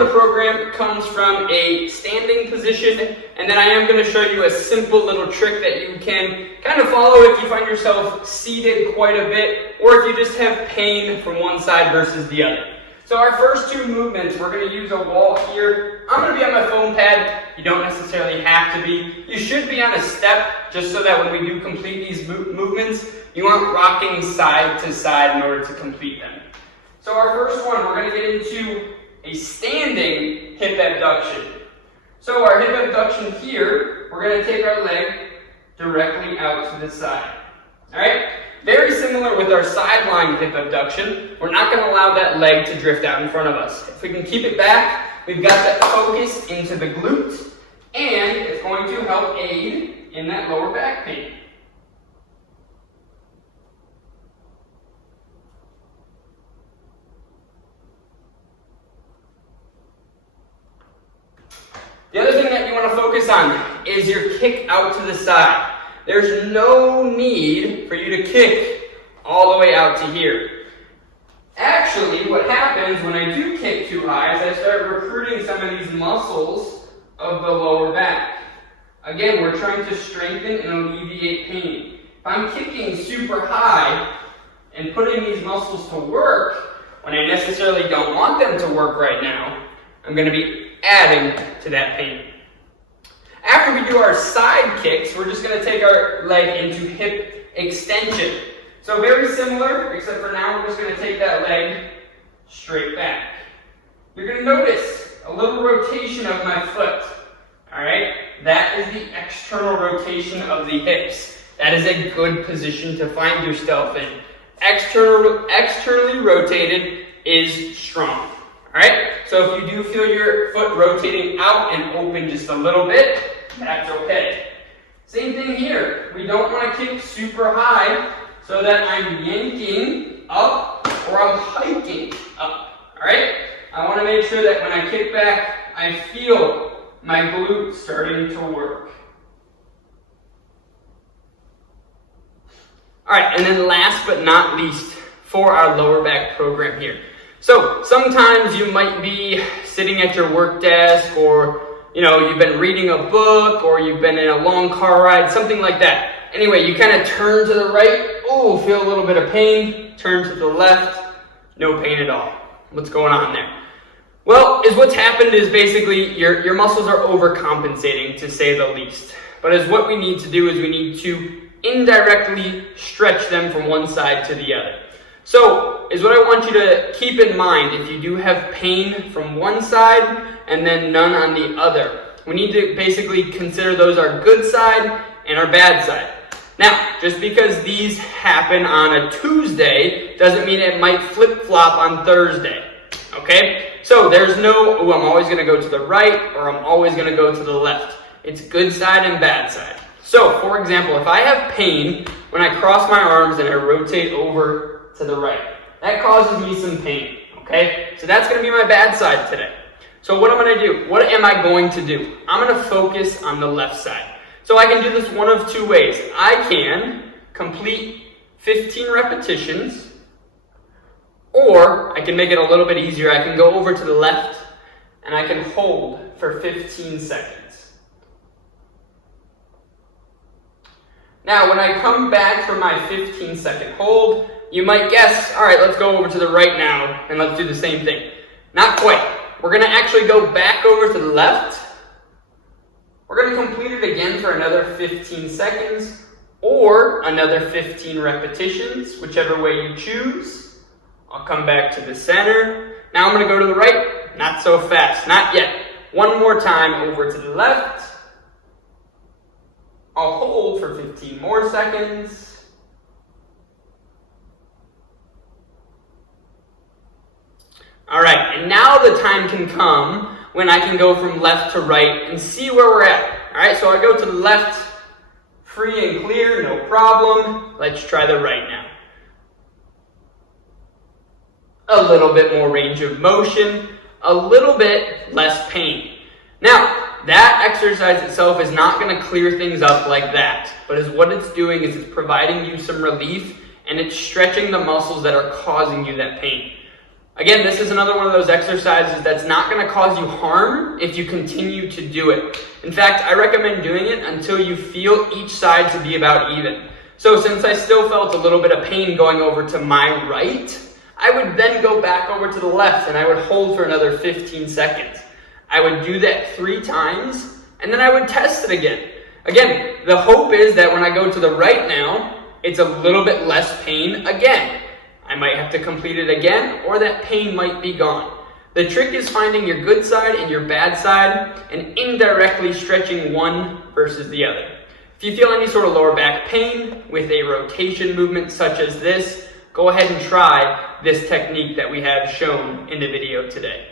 of the program comes from a standing position, and then I am going to show you a simple little trick that you can kind of follow if you find yourself seated quite a bit, or if you just have pain from one side versus the other. So our first two movements, we're going to use a wall here. I'm going to be on my foam pad. You don't necessarily have to be. You should be on a step, just so that when we do complete these movements, you aren't rocking side to side in order to complete them. So our first one, we're going to get into a standing hip abduction. So our hip abduction here, we're going to take our leg directly out to the side. All right? Very similar with our sideline hip abduction. We're not going to allow that leg to drift out in front of us. If we can keep it back, we've got that focus into the glute, and it's going to help aid in that lower back pain. The other thing that you want to focus on is your kick out to the side. There's no need for you to kick all the way out to here. Actually, what happens when I do kick too high is I start recruiting some of these muscles of the lower back. Again, we're trying to strengthen and alleviate pain. If I'm kicking super high and putting these muscles to work when I necessarily don't want them to work right now, I'm going to be adding to that pain. After we do our side kicks, we're just going to take our leg into hip extension. So very similar, except for now we're just going to take that leg straight back. You're going to notice a little rotation of my foot. All right? That is the external rotation of the hips. That is a good position to find yourself in. Externally rotated is strong. Alright, so if you do feel your foot rotating out and open just a little bit, that's okay. Same thing here. We don't want to kick super high so that I'm yanking up or I'm hiking up. Alright, I want to make sure that when I kick back, I feel my glute starting to work. Alright, and then last but not least, for our lower back program here. So sometimes you might be sitting at your work desk, or you've been reading a book, or you've been in a long car ride, something like that. Anyway, you kind of turn to the right, oh, feel a little bit of pain, turn to the left, no pain at all. What's going on there? Well, what's happened is basically your muscles are overcompensating, to say the least. But what we need to do is we need to indirectly stretch them from one side to the other. So, what I want you to keep in mind, if you do have pain from one side and then none on the other, we need to basically consider those our good side and our bad side. Now, just because these happen on a Tuesday doesn't mean it might flip-flop on Thursday, okay? So there's no, I'm always going to go to the right or I'm always going to go to the left. It's good side and bad side. So, for example, if I have pain when I cross my arms and I rotate over to the right, that causes me some pain, okay? So that's going to be my bad side today. So what I'm going to do, what am I going to do? I'm going to focus on the left side. So I can do this one of two ways. I can complete 15 repetitions, or I can make it a little bit easier. I can go over to the left and I can hold for 15 seconds. Now, when I come back from my 15-second hold, you might guess, all right, let's go over to the right now and let's do the same thing. Not quite. We're going to actually go back over to the left. We're going to complete it again for another 15 seconds or another 15 repetitions, whichever way you choose. I'll come back to the center. Now I'm going to go to the right. Not so fast. Not yet. One more time over to the left. I'll hold for 15 more seconds. All right, and now the time can come when I can go from left to right and see where we're at. All right, so I go to the left, free and clear, no problem. Let's try the right now. A little bit more range of motion, a little bit less pain. Now, that exercise itself is not going to clear things up like that, but what it's doing is it's providing you some relief and it's stretching the muscles that are causing you that pain. Again, this is another one of those exercises that's not going to cause you harm if you continue to do it. In fact, I recommend doing it until you feel each side to be about even. So since I still felt a little bit of pain going over to my right, I would then go back over to the left and I would hold for another 15 seconds. I would do that 3 times and then I would test it again. Again, the hope is that when I go to the right now, it's a little bit less pain again. I might have to complete it again, or that pain might be gone. The trick is finding your good side and your bad side and indirectly stretching one versus the other. If you feel any sort of lower back pain with a rotation movement such as this, go ahead and try this technique that we have shown in the video today.